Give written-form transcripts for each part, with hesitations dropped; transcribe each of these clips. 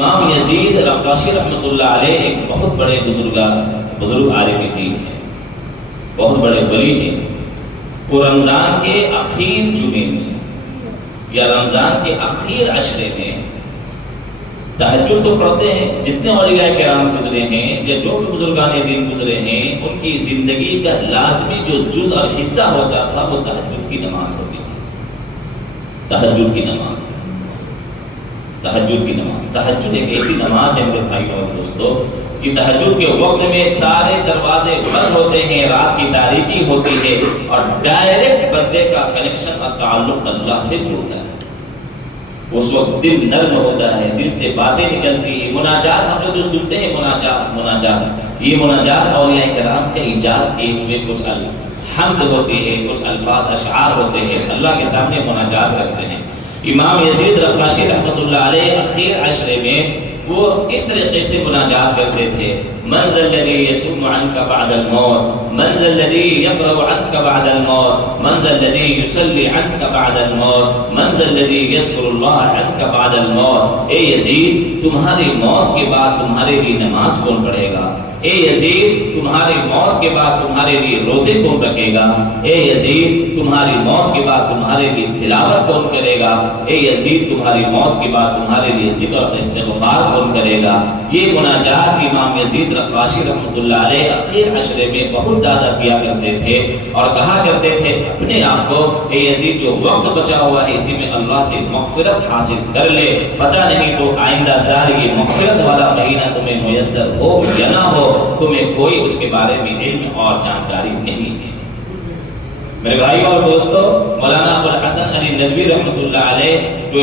امام یزید رقاشی رحمۃ اللہ علیہ ایک بہت بڑے بزرگ عالم دین ہیں، بہت بڑے ولی ہیں۔ وہ رمضان کے اخیر جمعے میں یا رمضان کے اخیر عشرے میں تہجد تو پڑھتے ہیں۔ جتنے اولیاء کرام گزرے ہیں یا جو بھی بزرگان دین گزرے ہیں، ان کی زندگی کا لازمی جو جز اور حصہ ہوتا تھا وہ تہجد کی نماز ہوتی تھی۔ تہجد کی نماز، تہجد کی نماز، تہجد ایک ایسی نماز ہے میرے بھائی اور دوستو کہ تہجد کے وقت میں سارے دروازے بند ہوتے ہیں، رات کی تاریکی ہوتی ہے اور ڈائریکٹ بندے کا کنیکشن اور تعلق اللہ سے جڑتا ہے۔ اس وقت دل نرم ہوتا ہے، دل سے باتیں نکلتی ہیں۔ مناجات ہم لوگ جو سنتے ہیں، مناجات یہ مناجات اولیاء کرام کے ایجاد کیے ہوئے کچھ حمد ہوتی ہے، کچھ الفاظ اشعار ہوتے ہیں، اللہ کے سامنے مناجات کرتے ہیں۔ امام یزید رقاشی رحمۃ اللہ علیہ اخیر عشرے میں وہ اس طریقے سے مناجات کرتے تھے: من ذا الذی یصوم عنک بعد الموت، من ذا الذی یقرأ عنک بعد الموت، من ذا الذی یصلی عنک بعد الموت، من ذا الذی یذکر اللہ عنک بعد الموت۔ اے یزید، تمہاری موت کے بعد تمہارے لیے نماز کون پڑھے گا؟ اے یزید، تمہاری موت کے بعد تمہارے لیے روزے کون رکھے گا؟ اے یزید، تمہاری موت کے بعد تمہارے لیے تلاوت کون کرے گا؟ اے یزید، تمہاری موت کے بعد تمہارے لیے ذکر اور استغفار کون کرے گا؟ یہ مناجات امام یزید رقاشی رحمۃ اللہ علیہ اخیر عشرے میں بہت زیادہ کیا کرتے تھے اور کہا کرتے تھے اپنے آپ کو: اے یزید، جو وقت بچا ہوا ہے اسی میں اللہ سے مغفرت حاصل کر لے، پتہ نہیں تو آئندہ سال یہ مغفرت والا مہینہ تمہیں میسر ہو یا نہ ہو، تمہیں کوئی اس کے بارے میں علم اور جانکاری نہیں ہے۔ میرے بھائی اور دوستو، مولانا ابو الحسن علی ندوی رحمۃ اللہ علیہ جو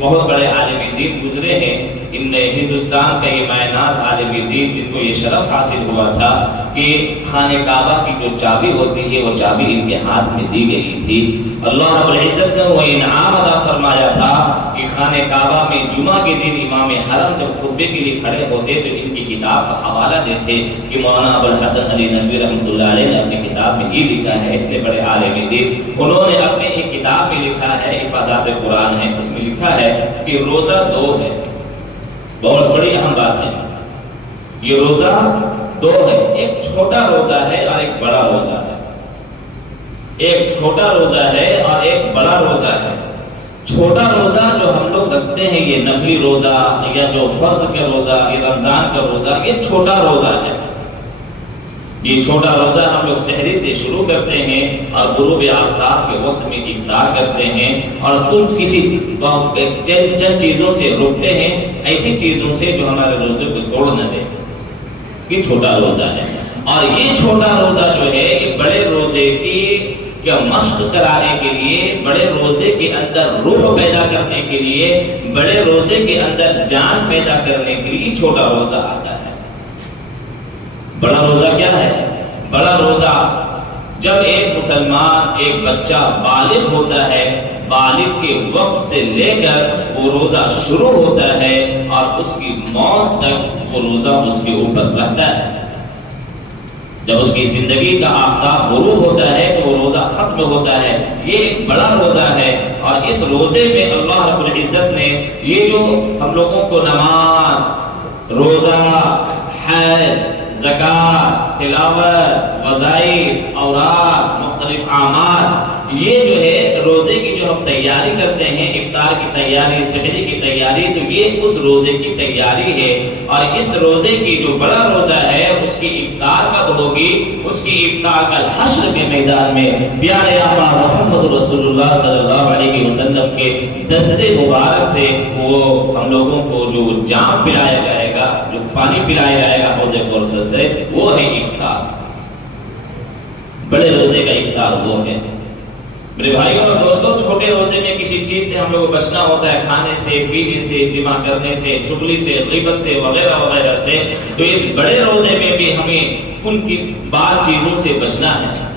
بہت بڑے عالم دین گزرے ہیں، ان ہندوستان کا یہ معناز عالم دین جن کو یہ شرف حاصل ہوا تھا کہ خانہ کعبہ کی جو چابی ہوتی ہے وہ چابی ان کے ہاتھ میں دی گئی تھی۔ اللہ رب العزت نے وہ انعام عطا فرمایا تھا کہ خانہ کعبہ میں جمعہ کے دن امام حرم جب خطبے کے لیے کھڑے ہوتے تو ان کی کتاب کا حوالہ دیتے کہ مولانا ابو الحسن علی ندوی رحمۃ اللہ علیہ نے اپنی کتاب میں یہ لکھا ہے۔ اتنے بڑے عالم دین انہوں نے اپنے ایک کتاب میں لکھا ہے، افادات قرآن ہے، اس میں لکھا ہے کہ روزہ دو ہے۔ بہت بڑی اہم بات ہے، یہ روزہ دو ہے، ایک چھوٹا روزہ ہے اور ایک بڑا روزہ ہے۔ ایک چھوٹا روزہ ہے اور ایک بڑا روزہ ہے۔ چھوٹا روزہ جو ہم لوگ رکھتے ہیں، یہ نفلی روزہ یا جو فرض کا روزہ، یہ رمضان کا روزہ، یہ چھوٹا روزہ ہے۔ یہ چھوٹا روزہ ہم لوگ سحری سے شروع کرتے ہیں اور غروب آفتاب کے وقت میں افطار کرتے ہیں اور کسی چند چیزوں سے روکتے ہیں، ایسی چیزوں سے جو ہمارے روزے کو توڑ نہ دے۔ یہ چھوٹا روزہ ہے اور یہ چھوٹا روزہ جو ہے یہ بڑے روزے کی مشق کرانے کے لیے، بڑے روزے کے اندر روح پیدا کرنے کے لیے، بڑے روزے کے اندر جان پیدا کرنے کے لیے چھوٹا روزہ آتا ہے۔ بڑا روزہ کیا ہے؟ بڑا روزہ جب ایک مسلمان، ایک بچہ بالغ ہوتا ہے، بالغ کے وقت سے لے کر وہ روزہ شروع ہوتا ہے اور اس کی موت تک وہ روزہ اس کے اوپر رہتا ہے۔ جب اس کی زندگی کا آفتاب غروب ہوتا ہے تو وہ روزہ ختم ہوتا ہے۔ یہ ایک بڑا روزہ ہے اور اس روزے میں اللہ رب العزت نے یہ جو ہم لوگوں کو نماز، روزہ، حج، زکات، تلاوت، وظائف، اوراد، مختلف اعمال، یہ جو ہے روزے کی جو ہم تیاری کرتے ہیں، افطار کی تیاری، سحری کی تیاری، تو یہ اس روزے کی تیاری ہے۔ اور اس روزے کی جو بڑا روزہ ہے اس کی افطار کب ہوگی؟ اس کی افطار کل حشر کے میدان میں پیارے آقا محمد رسول اللہ صلی اللہ علیہ وسلم کے دست مبارک سے وہ ہم لوگوں کو جو جام پلایا جائے گا، جو پانی پلایا جائے گا حوض کوثر سے، وہ ہے افطار۔ بڑے روزے کا افطار وہ ہے۔ میرے بھائیوں اور دوستوں، چھوٹے روزے میں کسی چیز سے ہم لوگ کو بچنا ہوتا ہے، کھانے سے، پینے سے، اجتماع کرنے سے، چغلی سے، غیبت سے، وغیرہ وغیرہ سے۔ تو اس بڑے روزے میں بھی ہمیں ان کی بعض چیزوں سے بچنا ہے۔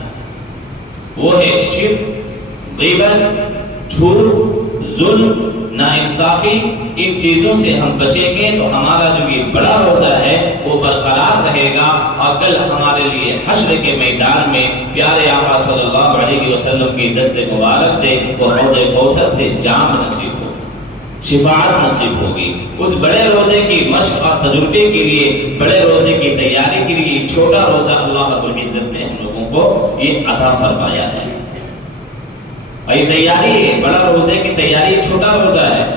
وہ ہے شرک، غیبت، جھوٹ، ظلم، ناانصافی۔ ان چیزوں سے ہم بچیں گے تو ہمارا جو یہ بڑا روزہ ہے وہ برقرار رہے گا اور کل ہمارے لیے حشر کے میدان میں پیارے آقا صلی اللہ علیہ وسلم کی دست مبارک سے وہ حوض کوثر سے جام نصیب ہو۔ شفاعت نصیب ہوگی۔ اس بڑے روزے کی مشق اور تجربے کے لیے، بڑے روزے کی تیاری کے لیے چھوٹا روزہ اللہ رب العزت نے ہم لوگوں کو یہ عطا فرمایا ہے۔ اور یہ تیاری ہے، بڑا روزے کی تیاری چھوٹا روزہ ہے۔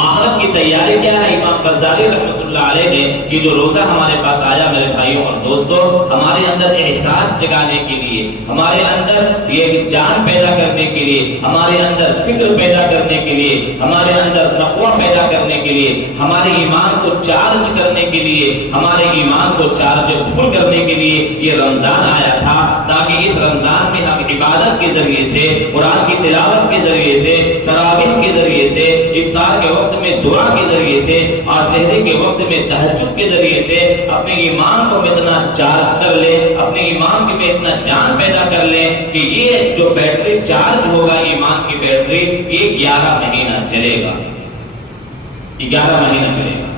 آخرت کی تیاری کیا ہے؟ امام غزالی رحمۃ اللہ علیہ نے یہ جو روزہ ہمارے پاس آیا میرے بھائیوں اور دوستوں، ہمارے اندر احساس جگانے کے لیے، ہمارے اندر یہ جان پیدا کرنے کے لیے، ہمارے اندر فکر پیدا کرنے کے لیے، ہمارے اندر تقویٰ پیدا کرنے کے لیے، ہمارے ایمان کو چارج کرنے کے لیے، ہمارے ایمان کو چارج فل کرنے کے لیے یہ رمضان آیا تھا، تاکہ اس رمضان میں ہم عبادت کے ذریعے سے، قرآن کی تلاوت کے ذریعے سے، تراویح کے ذریعے سے، افطار کے وقت میں دعا کے ذریعے سے اور سحری کے وقت میں تہجد کے ذریعے سے اپنے ایمان کو اتنا چارج کر لے، اپنے ایمان میں اتنا جان پیدا کر لے کہ یہ جو بیٹری چارج ہوگا ایمان کی بیٹری، یہ 11 مہینہ چلے گا، 11 مہینہ چلے گا۔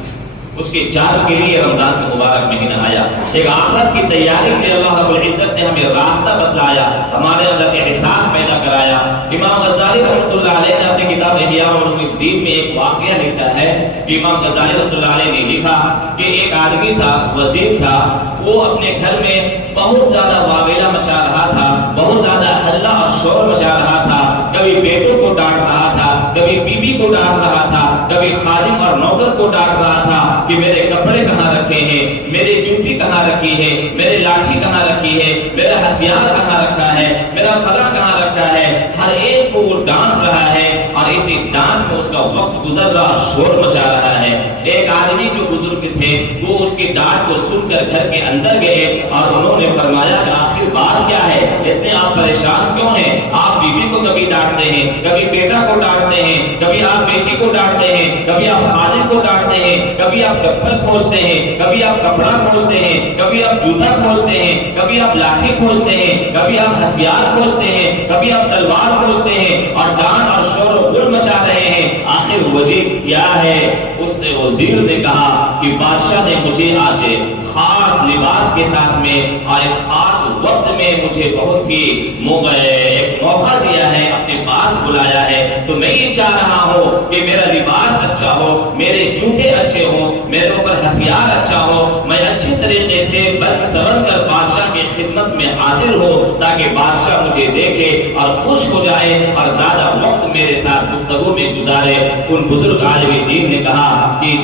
اس کے چارج کے لیے رمضان کا مبارک مہینہ آیا۔ ایک آخرت کی تیاری کے لیے اللہ رب العزت نے ہمیں راستہ بتلایا، ہمارے اندر احساس پیدا کرایا۔ امام غزالی رحمۃ اللہ علیہ نے اپنی کتاب احیاء علوم الدین میں ایک واقعہ لکھا ہے کہ امام غزالی رحمۃ اللہ علیہ نے لکھا کہ ایک آدمی تھا، وزیر تھا، وہ اپنے گھر میں بہت زیادہ واویلا مچا رہا تھا، بہت زیادہ ہلہ اور شور مچا رہا تھا، کبھی بیٹوں کو ڈانٹ رہا تھا، کبھی بیوی کو ڈانٹ رہا تھا، کبھی خادم اور نوکر کو ڈانٹ رہا تھا کہ میرے کپڑے کہاں رکھے ہیں، میری جوتی کہاں رکھی ہے، میری لاٹھی کہاں رکھی ہے، میرا ہتھیار کہاں رکھا ہے، میرا فلاں کہاں رکھا ہے۔ ہر ایک کو وہ ڈانٹ رہا ہے اور اسی ڈانٹ میں اس کا وقت گزر رہا، شور مچا رہا ہے۔ ایک آدمی جو بزرگ تھے وہ اس کی ڈانٹ کو سن کر گھر کے اندر گئے اور انہوں نے فرمایا کہ آخر بات کیا ہے، اتنے آپ پریشان کیوں ہیں؟ آپ بیوی کو کبھی ڈانٹتے ہیں، کبھی بیٹا کو ڈانٹتے ہیں، کبھی آپ بیٹی کو ڈانٹتے ہیں، کبھی آپ خادم کو ڈانٹتے ہیں، کبھی آپ چپل کھوجتے ہیں، کبھی آپ کپڑا کھوجتے ہیں، کبھی آپ جوتا کھوجتے ہیں، کبھی آپ لاٹھی کھوجتے ہیں، کبھی آپ ہتھیار کھوجتے ہیں، کبھی آپ تلوار کھوجتے ہیں اور ڈانٹ اور شور و غل مچا رہے ہیں۔ آخر وجہ کیا ہے؟ اس نے وزیر نے کہا کہ بادشاہ نے مجھے آج خاص لباس کے ساتھ میں اور ایک خاص وقت میں مجھے بہت ہی ایک موقع دیا ہے، اپنے پاس بلایا ہے، تو میں یہ چاہ رہا ہوں کہ میرا لباس اچھا ہو، میرے جوتے اچھے ہوں، میرے اوپر ہتھیار اچھا ہو، میں اچھے طریقے سے بن سور کر بادشاہ کی خدمت میں حاضر ہو، تاکہ بادشاہ مجھے دیکھے اور خوش ہو جائے اور زیادہ وقت میرے ساتھ گفتگو میں گزارے۔ ان بزرگ عالم دین نے کہا کہ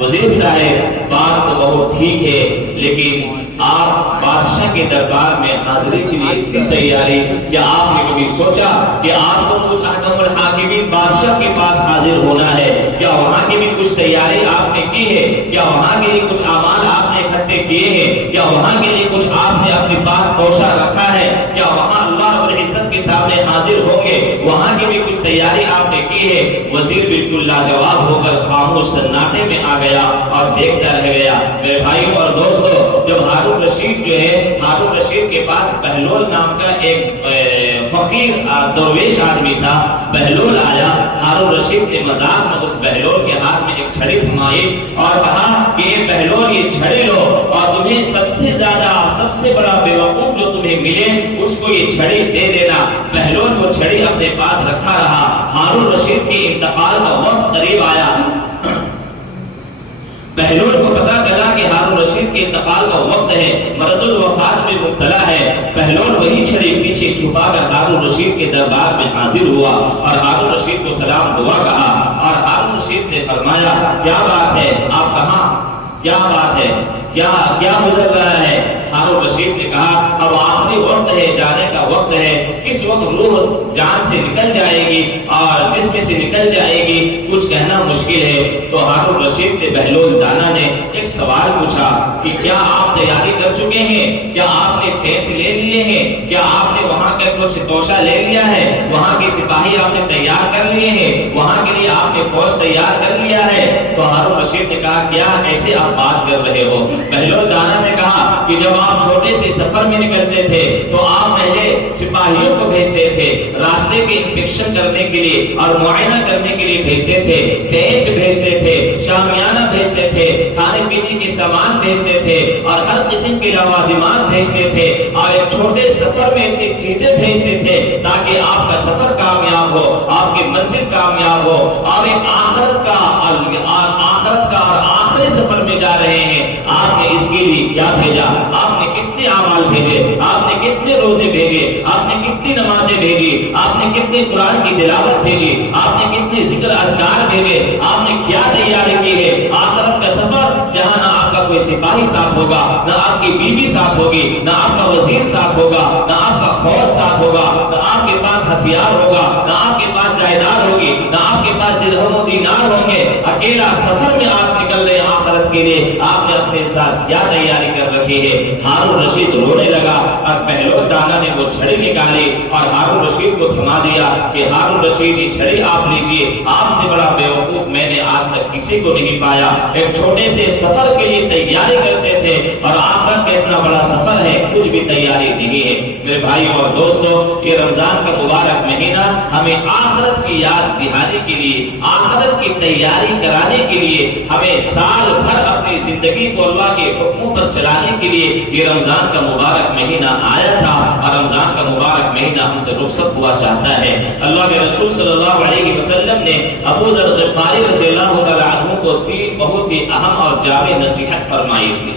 وزیر صاحب بات تو بہت ٹھیک ہے، لیکن آپ بادشاہ کے دربار میں حاضری کے لیے اتنی تیاری، کیا آپ نے کبھی سوچا کہ آپ کو اس احکم الحاکمین بادشاہ کے پاس حاضر ہونا ہے؟ کیا وہاں کی بھی کچھ تیاری آپ نے کی ہے؟ کیا وہاں کے لیے کچھ اعمال آپ نے اکٹھے کیے ہیں؟ کیا وہاں کے لیے کچھ آپ نے اپنے پاس توشہ رکھا ہے؟ کیا وہاں اللہ رب العزت کے سامنے حاضر ہوں گے؟ وہاں کی بھی کچھ تیاری آپ نے کی ہے؟ وزیر بالکل لاجواب ہو کر خاموش سناٹے میں آ گیا اور دیکھتا رہ گیا۔ میرے بھائیوں اور دوستو، جب ہارون رشید جو ہے، ہارون رشید کے پاس بہلول نام کا ایک فقیر درویش آدمی تھا، بہلول آیا، ہارون رشید نے مذاق میں اس بہلول کے ہاتھ میں ایک چھڑی تھمائی اور کہا کہ یہ بہلول، یہ چھڑی لو اور تمہیں سب سے زیادہ، سب سے بڑا بیوقوف جو تمہیں ملے اس کو یہ چھڑی دے دینا۔ بہلول وہ چھڑی اپنے پاس رکھا رہا۔ ہارون رشید کے انتقال کا وقت قریب آیا، بہلول کو پتا چلا کہ ہارون رشید کے انتقال کا وقت ہے، مرض الوفات میں مبتلا ہے۔ بہلول وہی چھڑی پیچھے چھپا کر ہارون رشید کے دربار میں حاضر ہوا اور ہارون رشید کو سلام دعا کہا اور ہارون رشید سے فرمایا، کیا بات ہے، آپ کہاں، کیا بات ہے، کیا گزر رہا ہے؟ ہارون رشید نے کہا، اب آخری وقت ہے، جانے کا وقت ہے، کس وقت روح جان سے نکل جائے گی اور جسم سے نکل جائے گی، کچھ کہنا مشکل ہے۔ تو ہارون رشید سے بہلول دانا نے ایک سوال پوچھا کہ کیا آپ تیاری کر چکے ہیں؟ کیا آپ نے ٹینٹ لے لیے ہیں؟ کیا آپ نے وہاں کا کچھ توشہ لے لیا ہے؟ وہاں کے سپاہی آپ نے تیار کر لیے ہیں؟ وہاں کے لیے آپ نے فوج تیار کر لیا ہے؟ تو ہارون رشید نے کہا، کیا ایسے آپ بات کر رہے ہو؟ بہلول دانا نے کہا کہ جب آپ چھوٹے سے سفر میں نکلتے تھے تو آپ پہلے سپاہیوں کو بھیجتے تھے، راستے کے انسپیکشن کرنے کے لیے اور معائنہ کرنے کے لیے بھیجتے تھے، ٹینٹ بھیجتے تھے، شامیانہ بھیجتے تھے، کھانے پینے کے سامان بھیجتے تھے اور ہر قسم کے لوازمات بھیجتے تھے اور ایک چھوٹے سفر میں اتنی چیزیں بھیجتے تھے تاکہ آپ کا سفر کامیاب ہو، آپ کی منزل کامیاب ہو اور ایک آخرت کا سفر میں جا رہے ہیں، آپ نے اس کے لیے کیا بھیجا؟ آپ نے کتنے اعمال بھیجے؟ آپ نے کتنے روزے بھیجے؟ آپ نے کتنی نمازیں بھیجی؟ آپ نے کتنی قرآن کی تلاوت بھیجی؟ آپ نے کتنے ذکر اذکار بھیجے؟ آپ نے کیا تیاری کی ہے؟ آخرت کا سفر جہاں نہ آپ کا کوئی سپاہی ساتھ ہوگا، نہ آپ کی بیوی ساتھ ہوگی، نہ آپ کا وزیر ساتھ ہوگا، نہ آپ کا فوج ساتھ ہوگا، نہ آپ کے پاس ہتھیار ہوگا، نہ آپ کے پاس جائیداد ہوگی، نہ آپ کے پاس درہم و دینار ہوں گے۔ اکیلا سفر میں آپ نکل رہے ہیں آخرت کے لیے، آپ نے اپنے ساتھ کیا تیاری کر رکھی ہے؟ ہارون رشید رونے لگا اور بہلول دانا نے وہ چھڑی نکالی اور ہارون رشید کو تھما دیا کہ ہارون رشید یہ چھڑی آپ لیجئے، آپ سے بڑا بیوقوف میں نے آج تک کسی کو نہیں پایا۔ ایک چھوٹے سے سفر کے لیے تیاری کرتے تھے اور آخرت کا اتنا بڑا سفر ہے، کچھ بھی تیاری نہیں ہے۔ میرے بھائی اور دوستو، یہ رمضان کا مبارک مہینہ ہمیں آخرت کی یاد دہانے کے لیے، آخرت کی تیاری کرانے کے لیے، ہمیں سال بھر اپنی زندگی کو اللہ کے حکموں پر چلانے کے لیے یہ رمضان کا مبارک مہینہ آیا تھا، اور رمضان کا مبارک مہینہ ہم سے رخصت ہوا چاہتا ہے۔ اللہ کے رسول صلی اللہ علیہ وسلم نے ابو ذر غفاری رضی اللہ تعالیٰ عنہ کو تین بہت ہی اہم اور جامع نصیحت فرمائی تھی۔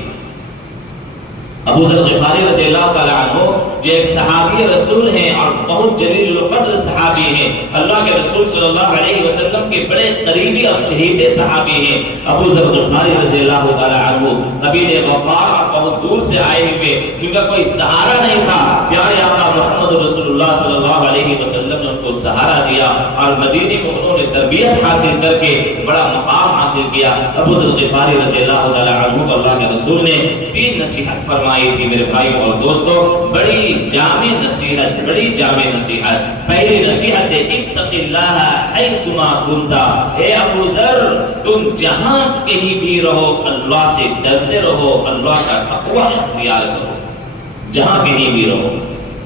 ابو ذر غفاری رضی اللہ تعالیٰ عنہ جو ایک صحابی رسول ہیں اور بہت جلیل القدر صحابی ہیں، اللہ کے رسول صلی اللہ علیہ وسلم کے بڑے قریبی اور چہیتے صحابی ہیں۔ ابو ذر غفاری رضی اللہ تعالیٰ عنہ قبیلہ غفار اور بہت دور سے آئے ہوئے، ان کا کوئی سہارا نہیں تھا۔ پیارے آقا محمد رسول اللہ صلی اللہ علیہ وسلم نے ان کو سہارا دیا اور مدینے میں انہوں نے تربیت حاصل کر کے بڑا مقام حاصل کیا۔ ابو ذر غفاری رضی اللہ تعالیٰ عنہ کو اللہ کے رسول نے تین نصیحت فرمائی تھی۔ میرے بھائی اور دوستو، بڑی جامع نصیحت، بڑی جامع نصیحت۔ پہلی نصیحت ہے اتق اللہ حیثما کنت، اے ابو ذر تم جہاں کہیں بھی رہو اللہ سے ڈرتے رہو، اللہ کا تقوی اختیار کرو۔ جہاں کہیں بھی رہو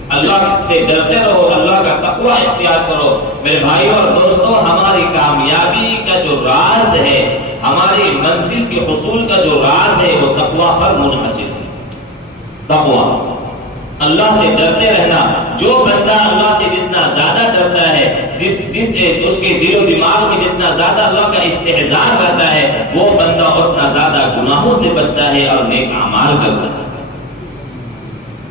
اللہ سے ڈرتے رہو، اللہ کا تقوی اختیار کرو۔ میرے بھائی اور دوستو، ہماری کامیابی کا جو راز ہے، ہماری منزل کے حصول کا جو راز ہے، وہ تقوی پر منحصر ہے۔ تقوی، اللہ سے ڈرتے رہنا۔ جو بندہ اللہ سے جتنا زیادہ ڈرتا ہے، اس کے دل و دماغ میں جتنا زیادہ اللہ کا استحضار رہتا ہے، وہ بندہ اتنا زیادہ گناہوں سے بچتا ہے اور نیک اعمال کرتا ہے۔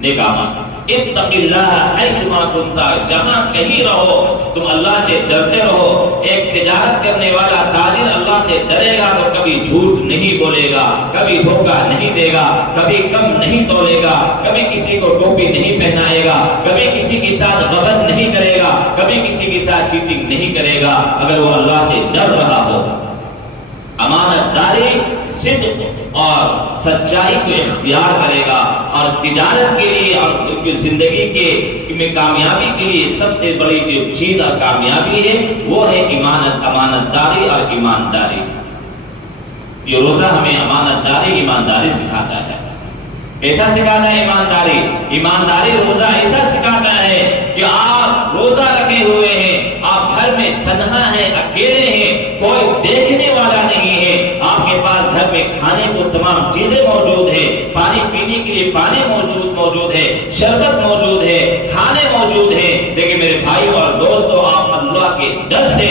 نیک اعمال، اتق اللہ حیثما کنت، جہاں کہیں رہو تم اللہ سے ڈرتے رہو۔ ایک تجارت کرنے والا تاجر اللہ سے ڈرے گا تو کبھی جھوٹ نہیں بولے گا، کبھی دھوکہ نہیں دے گا، کبھی کم نہیں تولے گا، کبھی کسی کو ٹوپی نہیں پہنائے گا، کبھی کسی کے ساتھ غیبت نہیں کرے گا، کبھی کسی کے ساتھ چیٹنگ نہیں کرے گا، اگر وہ اللہ سے ڈر رہا ہو۔ امانت داری، صدق اور سچائی کو اختیار کرے گا، اور تجارت کے لیے اور زندگی کے میں کامیابی کے لیے سب سے بڑی جو چیز اور کامیابی ہے وہ ہے امانت داری اور ایمانداری۔ یہ روزہ ہمیں امانت داری، ایمانداری سکھاتا ہے۔ ایسا سکھاتا ہے ایمانداری، ایمانداری روزہ ایسا سکھاتا ہے کہ آپ روزہ رکھے ہوئے ہیں، آپ گھر میں تنہا ہیں، اکیلے ہیں، کوئی دیکھنے والا نہیں ہے، آپ کے پاس گھر میں کھانے کو تمام چیزیں موجود ہیں، پانی پینے کے لیے پانی موجود ہے، شربت موجود ہے، کھانے موجود ہیں، لیکن میرے بھائیوں اور دوستوں، آپ اللہ کے ڈر سے،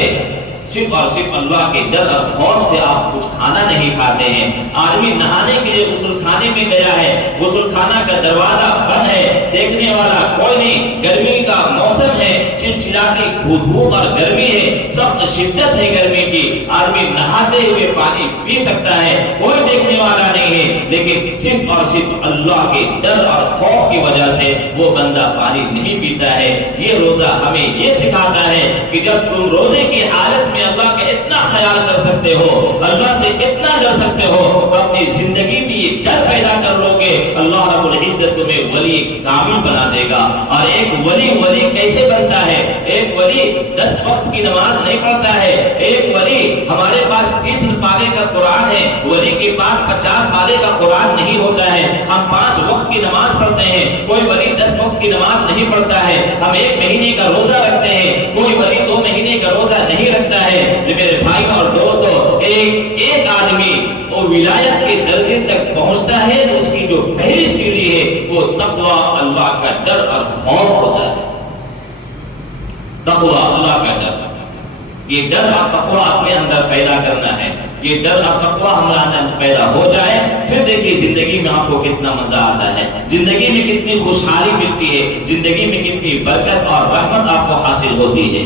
صرف اور صرف اللہ کے ڈر اور خوف سے آپ کچھ کھانا نہیں کھاتے ہیں۔ آدمی نہانے کے لیے غسل خانے میں گیا ہے، غسل خانہ کا دروازہ بند ہے، دیکھنے والا کوئی نہیں، گرمی کا موسم ہے، چلچلاتی دھوپ اور گرمی ہے، سخت شدت ہے گرمی کی، آدمی نہاتے ہوئے پانی پی سکتا ہے، کوئی دیکھنے والا نہیں ہے، لیکن صرف اور صرف اللہ کے ڈر اور خوف کی وجہ سے وہ بندہ پانی نہیں پیتا ہے۔ یہ روزہ ہمیں یہ سکھاتا ہے کہ جب تم روزے کی حالت میں اللہ کا اتنا خیال کر سکتے ہو، اللہ سے اتنا ڈر سکتے ہو، تو اپنی زندگی میں یہ ڈر پیدا کر لو گے، اللہ رب العزت تمہیں ولی کامل بنا دے گا۔ اور ایک ولی کیسے بنتا ہے؟ ایک ولی 10 وقت کی نماز نہیں پڑھتا ہے، ایک ولی، ہمارے پاس 30 پارے کا قرآن ہے، ولی کے پاس 50 پارے کا قرآن نہیں ہوتا ہے۔ ہم 5 وقت کی نماز پڑھتے ہیں، کوئی ولی 10 وقت کی نماز نہیں پڑھتا ہے۔ ہم 1 مہینے کا روزہ رکھتے ہیں، کوئی ولی 2 مہینے کا روزہ نہیں رکھتا ہے۔ میرے بھائی اور دوستو، ایک آدمی وہ ولایت کے درجے تک پہنچتا ہے، اس کی جو پہلی سیڑھی ہے وہ تقوی، اللہ کا ڈر اور خوف ہوتا ہے۔ تقوی، اللہ کا ڈر، یہ ڈر اور تقوی اپنے اندر پیدا کرنا ہے۔ یہ ڈر اور تقویٰ ہمارے اندر پیدا ہو جائے، پھر دیکھیے زندگی میں آپ کو کتنا مزہ آتا ہے، زندگی میں کتنی خوشحالی ملتی ہے، زندگی میں کتنی برکت اور رحمت آپ کو حاصل ہوتی ہے۔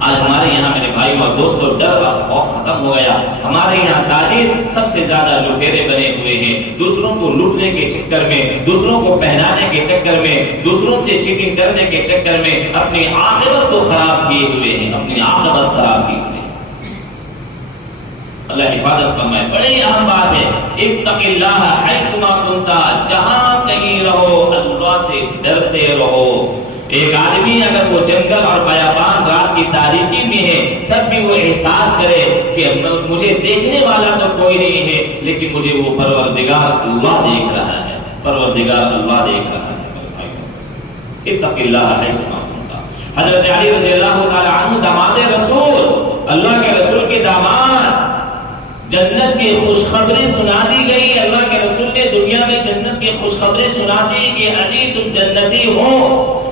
آج ہمارے یہاں میرے بھائی اور دوستوں ڈر اور خوف ختم ہو گیا۔ ہمارے یہاں تاجر سب سے زیادہ لٹیرے بنے ہوئے ہیں، دوسروں کو لوٹنے کے چکر میں، دوسروں کو پہنانے کے چکر میں، دوسروں سے چیٹنگ کرنے کے چکر میں اپنی عاقبت کو خراب کیے ہوئے ہیں، اپنی عاقبت خراب کی ہوئی ہے۔ اللہ حفاظت فرمائے۔ بڑی اہم بات ہے، اتق اللہ حیثما کنتا، جہاں کہیں رہو اللہ سے ڈرتے رہو۔ ایک آدمی اگر وہ جنگل اور بیابان رات کی تاریکی میں ہے تب بھی وہ احساس کرے کہ مجھے دیکھنے والا تو کوئی نہیں ہے لیکن مجھے وہ پروردگار اللہ دیکھ رہا ہے، پروردگار اللہ دیکھ رہا ہے۔ اتق اللہ حیثما کنتا۔ حضرت علی رضی اللہ تعالی عنہ داماد رسول، اللہ کے رسول کے داماد، جنت کی خوشخبری سنا دی گئی۔ اللہ کے رسول نے دنیا میں جنت کی خوشخبری سنا دی کہ علی تم جنتی ہو۔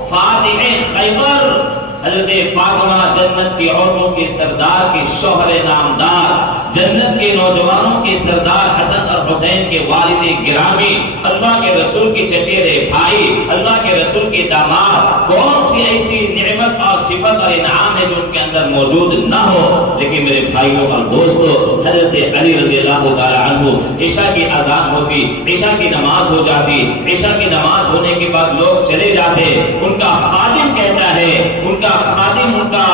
فاتح خیبر حضرت فاطمہ جنت کی عورتوں کے سردار کے شوہر نامدار، جنت کے نوجوانوں کے سردار حسن اور حسین کے والد گرامی، اللہ کے رسول کے چچیرے بھائی، اللہ کے رسول کے داماد، کون سی ایسی نعمت اور صفت اور انعام ہے جو ان کے اندر موجود نہ ہو؟ لیکن میرے بھائیوں اور دوستوں، حضرت علی رضی اللہ تعالی عنہ عشاء کی اذان ہوتی، عشاء کی نماز ہو جاتی، عشاء کی نماز ہونے کے بعد لوگ چلے جاتے، ان کا خادم کہتا ہے، ان کا خادم، ان کا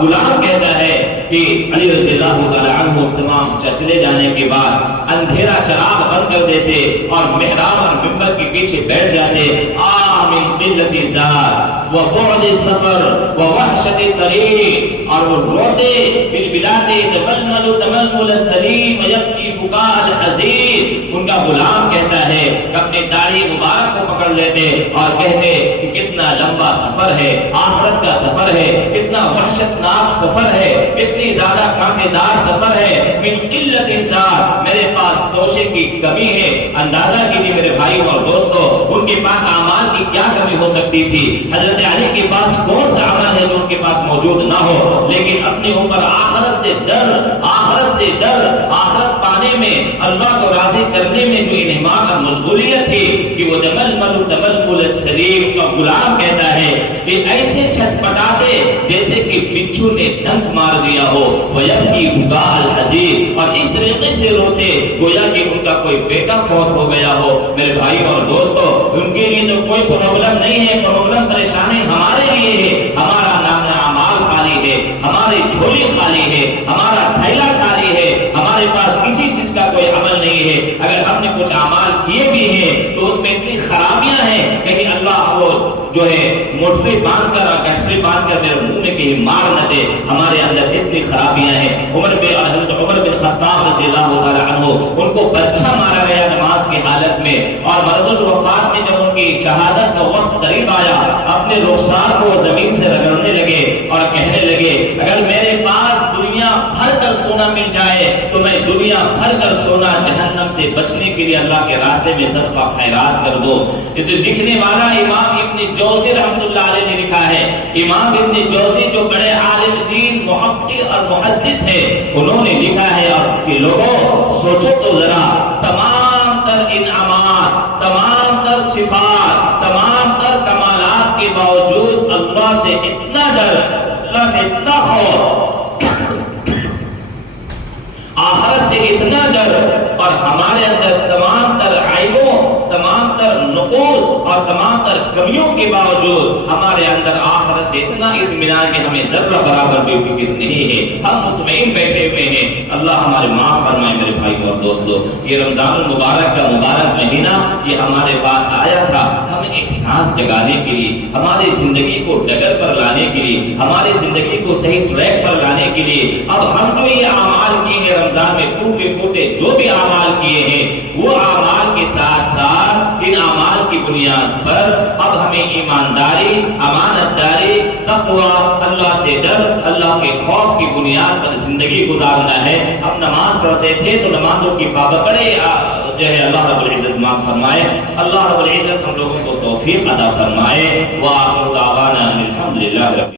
غلام کہتا ہے کہ علی رضی اللہ تعالی عنہ تمام چلے جانے کے بعد اندھیرا چراغ بند کر دیتے اور محراب اور منبر کے پیچھے بیٹھ جاتے۔ آمن قلت ذات و بعد سفر و وحشت طریق، اور وہ روتے بالبلاد تململ تململ السلیم یبکی بکاء الحزین۔ ان کا غلام کہتا ہے کہ اپنی داڑھی مبارک کو پکڑ لیتے اور کہتے کہ کتنا لمبا سفر ہے، آخرت کا سفر ہے، کتنا وحشت ناک سفر ہے، اتنی زیادہ کانٹے دار سفر ہے، من قلت الذات، میرے پاس توشے کی کمی ہے۔ اندازہ کیجیے میرے بھائیوں اور دوستوں، ان کے پاس اعمال کی کیا کمی ہو سکتی تھی؟ حضرت علی کے پاس کون سا عمل ہے جو ان کے پاس موجود نہ ہو؟ لیکن اپنے اوپر آخرت سے ڈر، آخرت سے ڈر، آخرت پانے میں، اللہ کو راضی کرنے میں جو انہماک اور مشغولیت تھی کہ وہ تململ تململ السلیم کا غلام کہتا ہے کہ ایسے چھٹپٹاتے جیسے کہ بچھو نے ڈنک مار دیا ہو، وَيَبْكِي بُكَاءَ الْحَزِينِ، اور اس طریقے سے روتے گویا کہ ان کا کوئی بیٹا فوت ہو گیا ہو۔ میرے بھائی اور دوستو، ان کے لیے تو کوئی پرابلم نہیں ہے، پرابلم پریشانی ہمارے لیے ہے۔ ہمارا نام اعمال خالی ہے، ہماری جھولی خالی ہے، ہمارا تھیلا خالی ہے، ہمارے پاس کسی چیز کا کوئی عمل نہیں ہے۔ اگر ہم نے کچھ اعمال کیے بھی ہیں تو اس میں اتنی خرابیاں ہیں کہیں اللہ وہ جو ہے موٹری باندھ کر اور گٹھری باندھ کر میرے منہ میں کہیں مار نہ دے۔ ہمارے اندر اتنی خرابیاں ہیں۔ حضرت عمر بن خطاب رضی اللہ تعالی عنہ، ان کو بچہ مارا گیا نماز کی حالت میں، اور مرض الوفات میں جب ان کی شہادت کا وقت قریب آیا اپنے رخسار کو زمین سے رگڑنے لگے اور کہنے لگے اگر میرے پاس دنیا بھر کر سونا مل جائے تو میں دنیا بھر کر سونا جہنم سے بچنے کے لیے اللہ کے راستے میں صدقہ خیرات کر دو۔ یہ تو لکھنے والا امام ابن جوزی رحمۃ اللہ علیہ نے لکھا ہے۔ امام ابن جوزی جو بڑے عالم دین، محقق اور محدث ہے، انہوں نے لکھا ہے کہ لوگوں سوچو تو ذرا، تمام تر انعامات، تمام تر صفات، تمام تر کمالات کے باوجود اللہ سے اتنا ڈر، اللہ سے اتنا خوف، آخرت سے اتنا ڈر، اور ہمارے اندر تمام تر عیبوں، تمام تر نقوص اور تمام تر کمیوں کے باوجود ہمارے اندر آخرت سے اتنا اطمینان کہ ہمیں ذرہ برابر بھی فکر نہیں ہے، ہم مطمئن بیٹھے ہوئے ہیں۔ اللہ ہمارے معاف فرمائے میرے بھائی اور دوستو۔ یہ رمضان المبارک کا مبارک مہینہ یہ ہمارے پاس آیا تھا ہمیں احساس جگانے کے لیے، ہماری زندگی کو ڈگر پر لانے کے لیے، ہماری زندگی کو صحیح ٹریک پر لانے کے لیے۔ اب ہم جو یہ اعمال کیے ہیں رمضان میں، ٹوٹے پھوٹے جو بھی اعمال کیے ہیں، وہ اعمال کے ساتھ ساتھ ان اعمال کی بنیاد پر اب ہمیں ایمانداری، امانت داری، تقوی، اللہ سے ڈر، اللہ کے خوف کی بنیاد پر زندگی گزارنا ہے۔ ہم نماز پڑھتے تھے تو نمازوں کی پابندی جو ہے اللہ رب العزت معاف فرمائے، اللہ رب العزت ہم لوگوں کو توفیق عطا فرمائے۔ وآخر دعوانا الحمدللہ۔